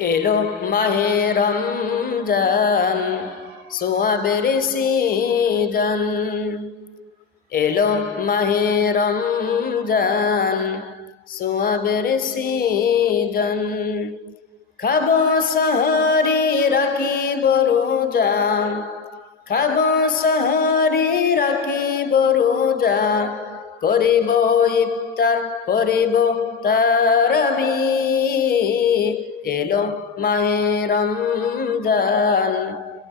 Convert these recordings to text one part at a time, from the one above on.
এলো মাহে রমজান সোয়াবের সিজন, এলো মাহে রমজান সোয়াবের সিজন। খাবো সাহারি রাখিব রোজা, খাবো সাহারি রাখিব রোজা, করিব ইফতার করিব তারাবি। এলো মাহে রমজান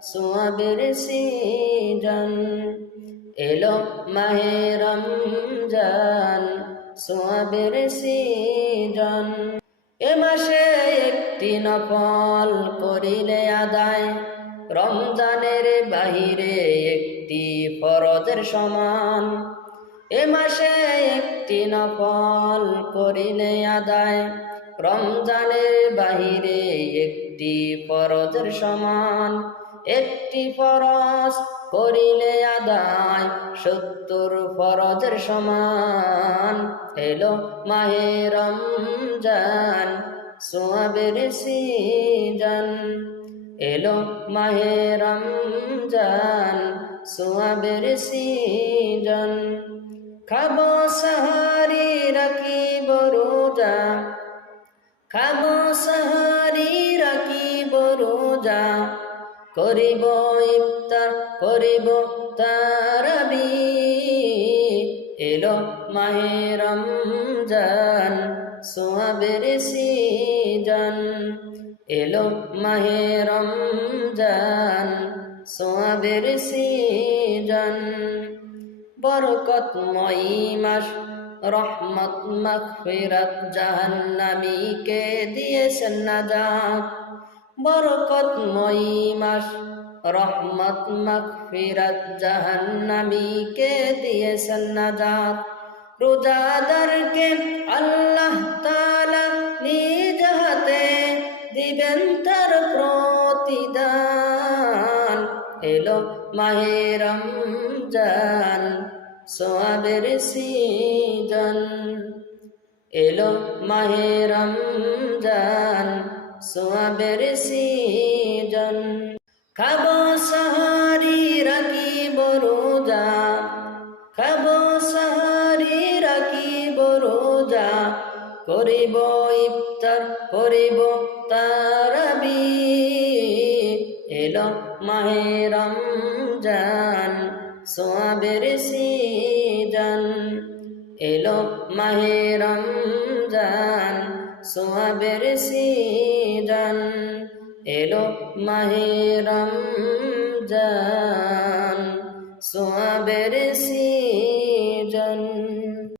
সোয়াবের সিজন, এলো মাহে রমজান সোয়াবের সিজন। এ মাসে একটি নফল করিলে আদায়, রমজানের বাহিরে একটি ফরজের সমান। এ মাসে একটি নফল করিলে আদায়, রমজানের বাহিরে একটি ফরজের সমান। একটি ফরজ করিলে আদায় ৭০ ফরজের সমান। এলো মাহে রমজান সোয়াবের সিজন, এলো মাহে রমজান সোয়াবের সিজন। খাবো সাহারি রাখিব রোজা, খাবো সাহারি রাখিব রোজা, করিব ইফতার করিব তারাবি। এলো মাহে রমজান সোয়াবের সিজন, এলো মাহে রমজান সোয়াবের সিজন। বরকতময়ী মাস, রহমত মাগফিরাত জাহান্নামীকে দিয়েছেন নাজাত। বরকতময়ী মাস, রহমত মাগফিরাত জাহান্নামীকে দিয়েছেন নাজাত। রোজাদারকে আল্লাহ তাআলা নিজ হাতে দিবেন তার প্রতিদান। এলো মাহে রমজান সোয়াবের সিজন, এলো মাহে রমজান সোয়াবের সিজন। খাবো সাহারি রাখিব রোজা, খাবো সাহারি রাখিব রোজা, করিব ইফতার করিব তারাবি। এলো মাহে রমজান সোয়াবের সিজন, এলো মাহে রমজান সোয়াবের সিজন, এলো মাহে রমজান সোয়াবের সিজন।